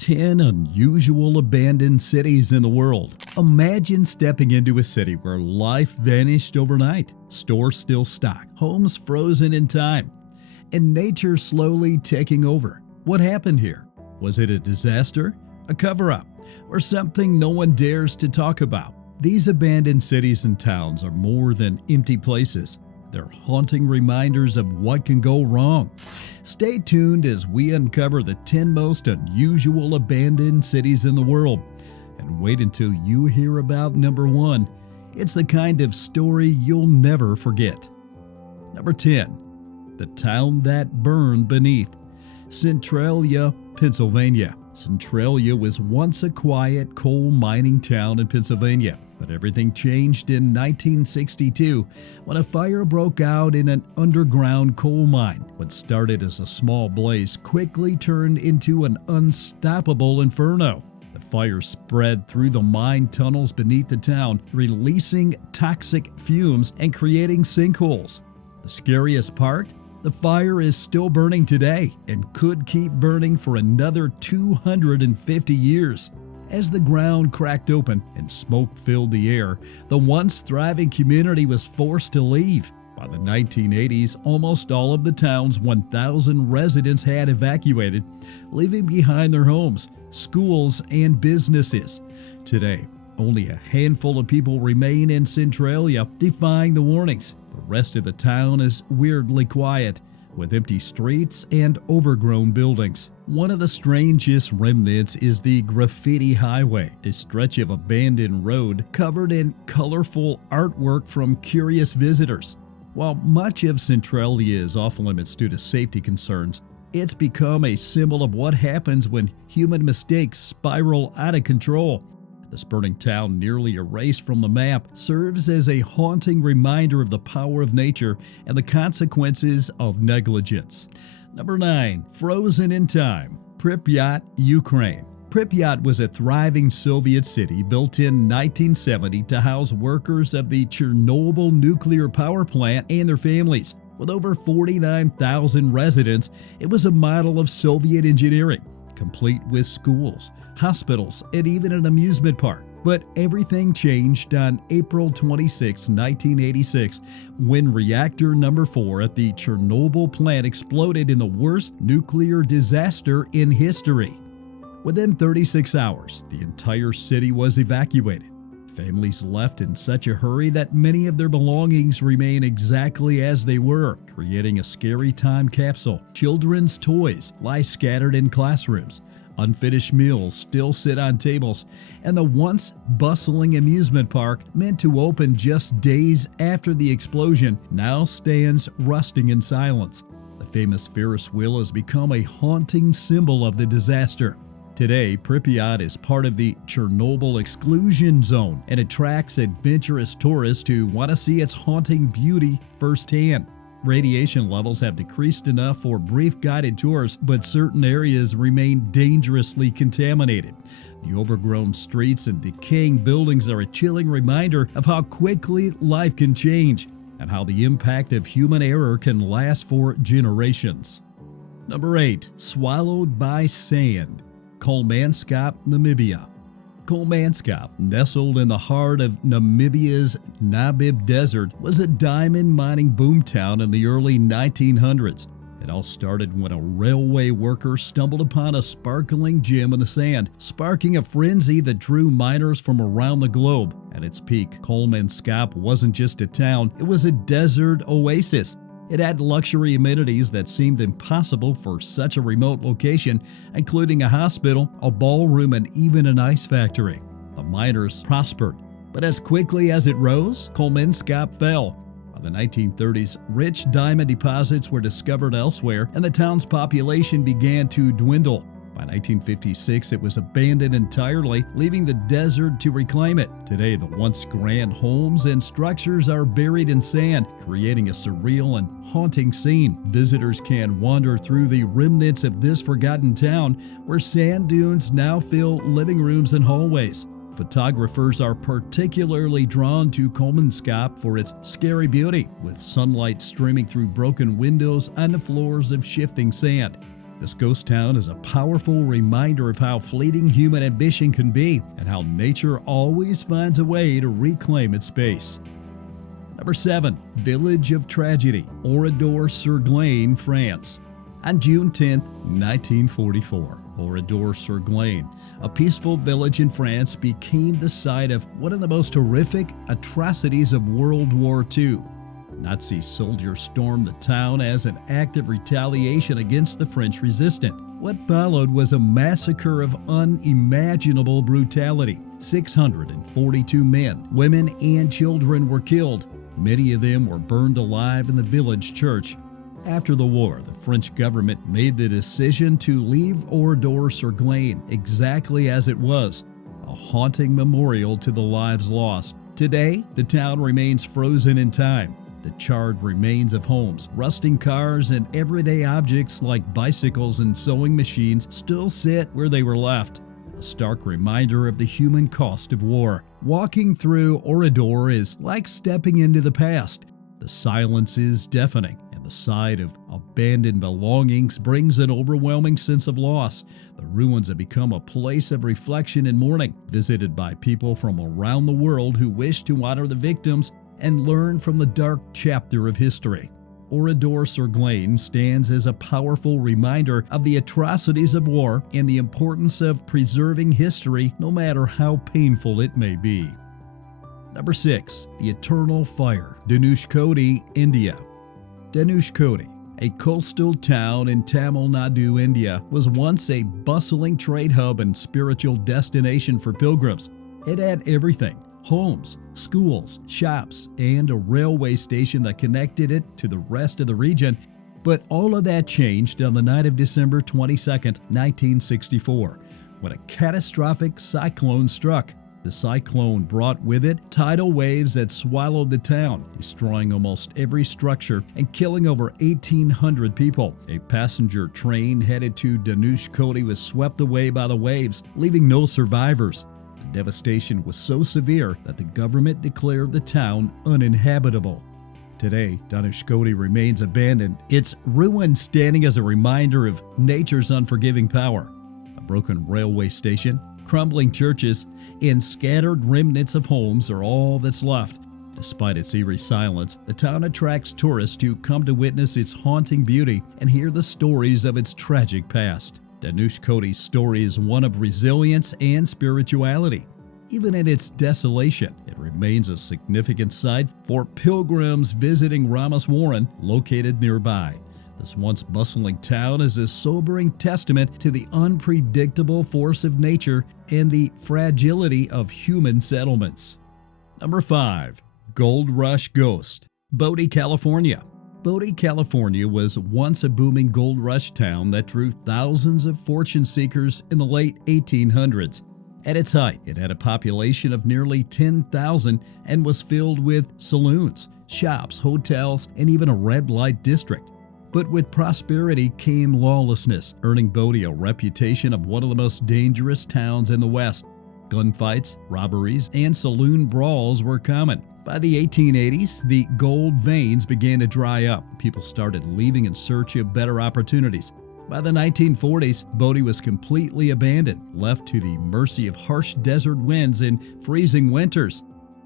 10 unusual abandoned cities in the world. Imagine stepping into a city where life vanished overnight, stores still stocked, homes frozen in time, and nature slowly taking over. What happened here? Was it a disaster, a cover-up, or something no one dares to talk about? These abandoned cities and towns are more than empty places. They're haunting reminders of what can go wrong. Stay tuned as we uncover the 10 most unusual abandoned cities in the world. And wait until you hear about number 1. It's the kind of story you'll never forget. Number 10. The town that burned beneath. Centralia, Pennsylvania. Centralia was once a quiet coal mining town in Pennsylvania, but everything changed in 1962 when a fire broke out in an underground coal mine. What started as a small blaze quickly turned into an unstoppable inferno. The fire spread through the mine tunnels beneath the town, releasing toxic fumes and creating sinkholes. The scariest part? The fire is still burning today and could keep burning for another 250 years. As the ground cracked open and smoke filled the air, the once thriving community was forced to leave. By the 1980s, almost all of the town's 1,000 residents had evacuated, leaving behind their homes, schools, and businesses. Today, only a handful of people remain in Centralia, defying the warnings. The rest of the town is weirdly quiet, with empty streets and overgrown buildings. One of the strangest remnants is the Graffiti Highway, a stretch of abandoned road covered in colorful artwork from curious visitors. While much of Centralia is off limits due to safety concerns, it's become a symbol of what happens when human mistakes spiral out of control. This burning town, nearly erased from the map, serves as a haunting reminder of the power of nature and the consequences of negligence. Number 9. Frozen in time. Pripyat, Ukraine. Pripyat was a thriving Soviet city built in 1970 to house workers of the Chernobyl nuclear power plant and their families. With over 49,000 residents, it was a model of Soviet engineering, complete with schools, hospitals, and even an amusement park. But everything changed on April 26, 1986, when reactor number 4 at the Chernobyl plant exploded in the worst nuclear disaster in history. Within 36 hours, the entire city was evacuated. Families left in such a hurry that many of their belongings remain exactly as they were, creating a scary time capsule. Children's toys lie scattered in classrooms. Unfinished meals still sit on tables, and the once bustling amusement park, meant to open just days after the explosion, now stands rusting in silence. The famous Ferris wheel has become a haunting symbol of the disaster. Today, Pripyat is part of the Chernobyl exclusion zone and attracts adventurous tourists who want to see its haunting beauty firsthand. Radiation levels have decreased enough for brief guided tours, but certain areas remain dangerously contaminated. The overgrown streets and decaying buildings are a chilling reminder of how quickly life can change and how the impact of human error can last for generations. Number 8. Swallowed by Sand. Kolmanskop, Namibia. Kolmanskop, nestled in the heart of Namibia's Namib Desert, was a diamond mining boomtown in the early 1900s. It all started when a railway worker stumbled upon a sparkling gem in the sand, sparking a frenzy that drew miners from around the globe. At its peak, Kolmanskop wasn't just a town, it was a desert oasis. It had luxury amenities that seemed impossible for such a remote location, including a hospital, a ballroom, and even an ice factory. The miners prospered, but as quickly as it rose, Kolmanskop fell. By the 1930s, rich diamond deposits were discovered elsewhere, and the town's population began to dwindle. By 1956, it was abandoned entirely, leaving the desert to reclaim it. Today, the once grand homes and structures are buried in sand, creating a surreal and haunting scene. Visitors can wander through the remnants of this forgotten town, where sand dunes now fill living rooms and hallways. Photographers are particularly drawn to Kolmanskop for its scary beauty, with sunlight streaming through broken windows on the floors of shifting sand. This ghost town is a powerful reminder of how fleeting human ambition can be and how nature always finds a way to reclaim its space. Number 7. Village of Tragedy, Oradour-sur-Glane, France. On June 10, 1944, Oradour-sur-Glane, a peaceful village in France, became the site of one of the most horrific atrocities of World War II. Nazi soldiers stormed the town as an act of retaliation against the French resistance. What followed was a massacre of unimaginable brutality. 642 men, women, and children were killed. Many of them were burned alive in the village church. After the war, the French government made the decision to leave Oradour-sur-Glane exactly as it was, a haunting memorial to the lives lost. Today, the town remains frozen in time. The charred remains of homes, rusting cars, and everyday objects like bicycles and sewing machines still sit where they were left. A stark reminder of the human cost of war. Walking through Oradour is like stepping into the past. The silence is deafening, and the sight of abandoned belongings brings an overwhelming sense of loss. The ruins have become a place of reflection and mourning, visited by people from around the world who wish to honor the victims and learn from the dark chapter of history. Oradour-sur-Glane stands as a powerful reminder of the atrocities of war and the importance of preserving history, no matter how painful it may be. Number 6. The Eternal Fire, Dhanushkodi, India. Dhanushkodi, a coastal town in Tamil Nadu, India, was once a bustling trade hub and spiritual destination for pilgrims. It had everything: homes, schools, shops, and a railway station that connected it to the rest of the region. But all of that changed on the night of December 22, 1964, when a catastrophic cyclone struck. The cyclone brought with it tidal waves that swallowed the town, destroying almost every structure and killing over 1,800 people. A passenger train headed to Dhanushkodi was swept away by the waves, leaving no survivors. The devastation was so severe that the government declared the town uninhabitable. Today, Dhanushkodi remains abandoned, its ruins standing as a reminder of nature's unforgiving power. A broken railway station, crumbling churches, and scattered remnants of homes are all that's left. Despite its eerie silence, the town attracts tourists who come to witness its haunting beauty and hear the stories of its tragic past. Dhanushkodi's story is one of resilience and spirituality. Even in its desolation, it remains a significant site for pilgrims visiting Ramaswaram, located nearby. This once bustling town is a sobering testament to the unpredictable force of nature and the fragility of human settlements. Number 5. Gold Rush Ghost, Bodie, California. Bodie, California was once a booming gold rush town that drew thousands of fortune seekers in the late 1800s. At its height, it had a population of nearly 10,000 and was filled with saloons, shops, hotels, and even a red light district. But with prosperity came lawlessness, earning Bodie a reputation of one of the most dangerous towns in the West. Gunfights, robberies, and saloon brawls were common. By the 1880s, the gold veins began to dry up. People started leaving in search of better opportunities. By the 1940s, Bodie was completely abandoned, left to the mercy of harsh desert winds and freezing winters.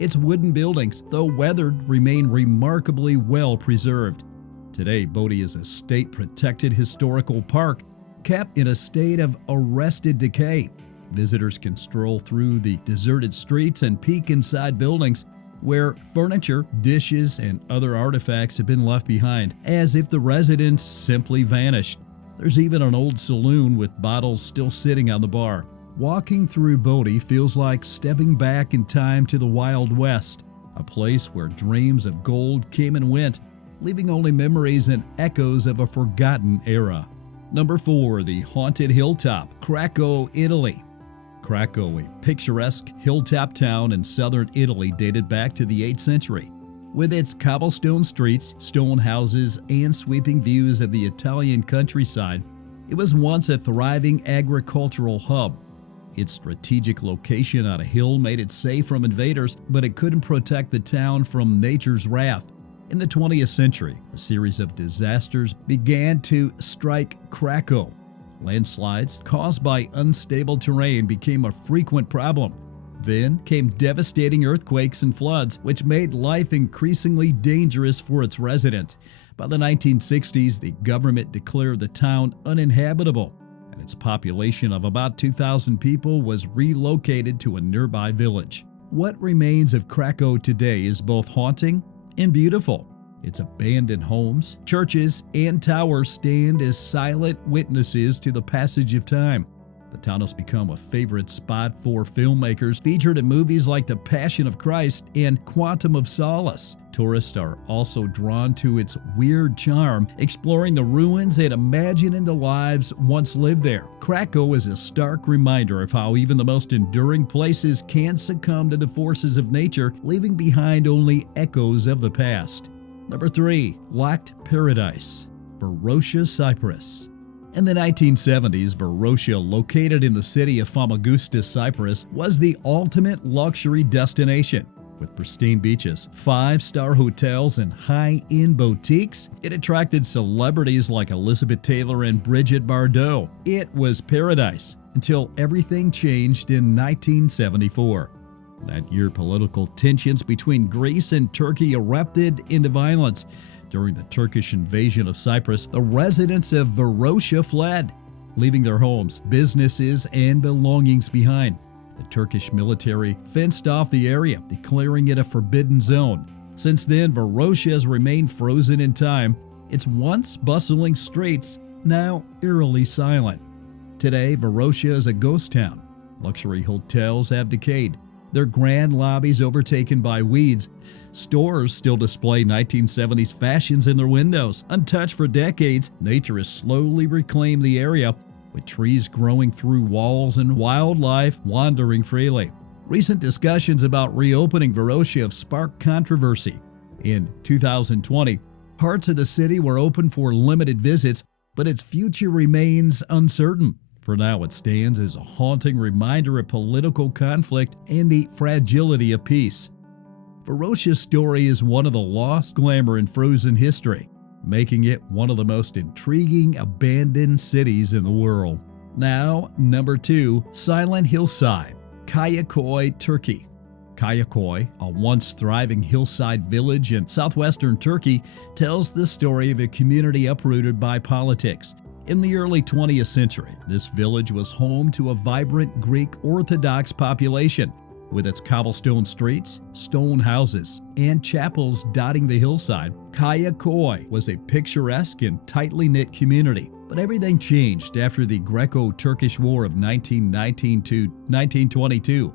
Its wooden buildings, though weathered, remain remarkably well preserved. Today, Bodie is a state-protected historical park, kept in a state of arrested decay. Visitors can stroll through the deserted streets and peek inside buildings where furniture, dishes, and other artifacts have been left behind, as if the residents simply vanished. There's even an old saloon with bottles still sitting on the bar. Walking through Bodie feels like stepping back in time to the Wild West, a place where dreams of gold came and went, leaving only memories and echoes of a forgotten era. Number 4. The Haunted Hilltop, Krakow, Italy. Krakow, a picturesque hilltop town in southern Italy dated back to the 8th century. With its cobblestone streets, stone houses, and sweeping views of the Italian countryside, it was once a thriving agricultural hub. Its strategic location on a hill made it safe from invaders, but it couldn't protect the town from nature's wrath. In the 20th century, a series of disasters began to strike Krakow. Landslides caused by unstable terrain became a frequent problem. Then came devastating earthquakes and floods, which made life increasingly dangerous for its residents. By the 1960s, the government declared the town uninhabitable, and its population of about 2,000 people was relocated to a nearby village. What remains of Krakow today is both haunting and beautiful. Its abandoned homes, churches, and towers stand as silent witnesses to the passage of time. The town has become a favorite spot for filmmakers, featured in movies like The Passion of Christ and Quantum of Solace. Tourists are also drawn to its weird charm, exploring the ruins and imagining the lives once lived there. Krakow is a stark reminder of how even the most enduring places can succumb to the forces of nature, leaving behind only echoes of the past. Number 3. Locked Paradise, Varosha, Cyprus. In the 1970s, Varosha, located in the city of Famagusta, Cyprus, was the ultimate luxury destination. With pristine beaches, 5-star hotels, and high-end boutiques, it attracted celebrities like Elizabeth Taylor and Brigitte Bardot. It was paradise until everything changed in 1974. That year, political tensions between Greece and Turkey erupted into violence. During the Turkish invasion of Cyprus, the residents of Varosha fled, leaving their homes, businesses, and belongings behind. The Turkish military fenced off the area, declaring it a forbidden zone. Since then, Varosha has remained frozen in time, its once bustling streets now eerily silent. Today, Varosha is a ghost town. Luxury hotels have decayed, their grand lobbies overtaken by weeds. Stores still display 1970s fashions in their windows. Untouched for decades, nature has slowly reclaimed the area, with trees growing through walls and wildlife wandering freely. Recent discussions about reopening Varosha have sparked controversy. In 2020, parts of the city were open for limited visits, but its future remains uncertain. For now, it stands as a haunting reminder of political conflict and the fragility of peace. Varosha's story is one of the lost glamour in frozen history, making it one of the most intriguing abandoned cities in the world. Now, number 2, Silent Hillside, Kayaköy, Turkey. Kayaköy, a once thriving hillside village in southwestern Turkey, tells the story of a community uprooted by politics. In the early 20th century, this village was home to a vibrant Greek Orthodox population. With its cobblestone streets, stone houses, and chapels dotting the hillside, Kayaköy was a picturesque and tightly knit community. But everything changed after the Greco-Turkish War of 1919 to 1922.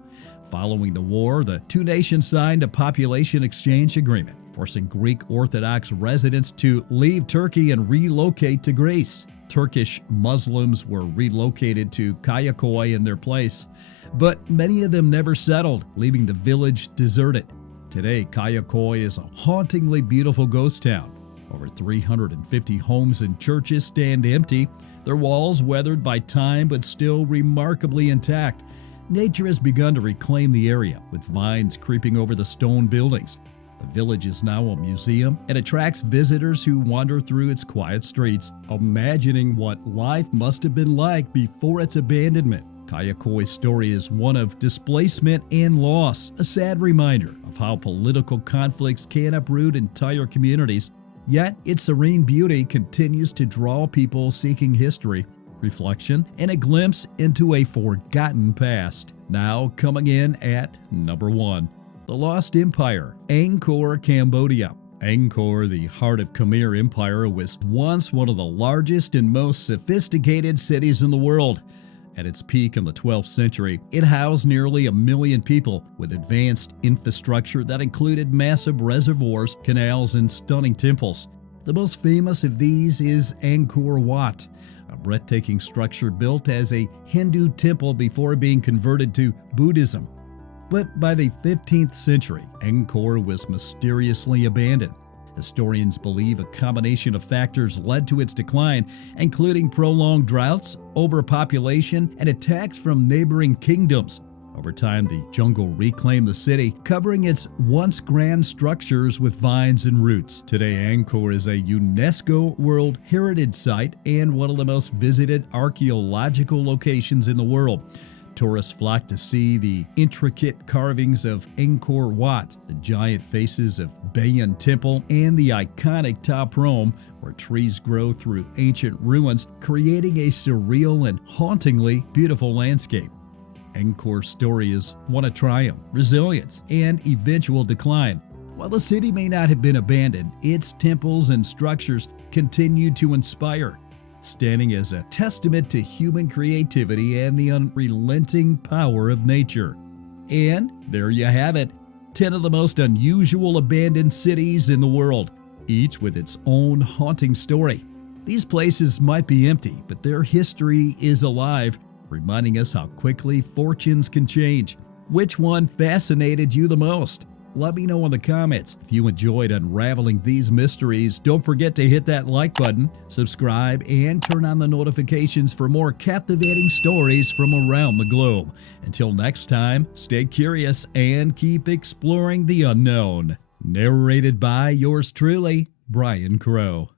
Following the war, the two nations signed a population exchange agreement, forcing Greek Orthodox residents to leave Turkey and relocate to Greece. Turkish Muslims were relocated to Kayaköy in their place, but many of them never settled, leaving the village deserted. Today, Kayaköy is a hauntingly beautiful ghost town. Over 350 homes and churches stand empty, their walls weathered by time but still remarkably intact. Nature has begun to reclaim the area, with vines creeping over the stone buildings. The village is now a museum and attracts visitors who wander through its quiet streets, imagining what life must have been like before its abandonment. Kayaköy's story is one of displacement and loss, a sad reminder of how political conflicts can uproot entire communities. Yet its serene beauty continues to draw people seeking history, reflection, and a glimpse into a forgotten past. Now coming in at number 1. The Lost Empire, Angkor, Cambodia. Angkor, the heart of Khmer Empire, was once one of the largest and most sophisticated cities in the world. At its peak in the 12th century, it housed nearly 1 million people with advanced infrastructure that included massive reservoirs, canals, and stunning temples. The most famous of these is Angkor Wat, a breathtaking structure built as a Hindu temple before being converted to Buddhism. But by the 15th century, Angkor was mysteriously abandoned. Historians believe a combination of factors led to its decline, including prolonged droughts, overpopulation, and attacks from neighboring kingdoms. Over time, the jungle reclaimed the city, covering its once grand structures with vines and roots. Today, Angkor is a UNESCO World Heritage Site and one of the most visited archaeological locations in the world. Tourists flock to see the intricate carvings of Angkor Wat, the giant faces of Bayon Temple, and the iconic Top Rome, where trees grow through ancient ruins, creating a surreal and hauntingly beautiful landscape. Angkor's story is one of triumph, resilience, and eventual decline. While the city may not have been abandoned, its temples and structures continue to inspire, standing as a testament to human creativity and the unrelenting power of nature. And there you have it, 10 of the most unusual abandoned cities in the world, each with its own haunting story. These places might be empty, but their history is alive, reminding us how quickly fortunes can change. Which one fascinated you the most? Let me know in the comments. If you enjoyed unraveling these mysteries, don't forget to hit that like button, subscribe, and turn on the notifications for more captivating stories from around the globe. Until next time, stay curious and keep exploring the unknown. Narrated by yours truly, Brian Crow.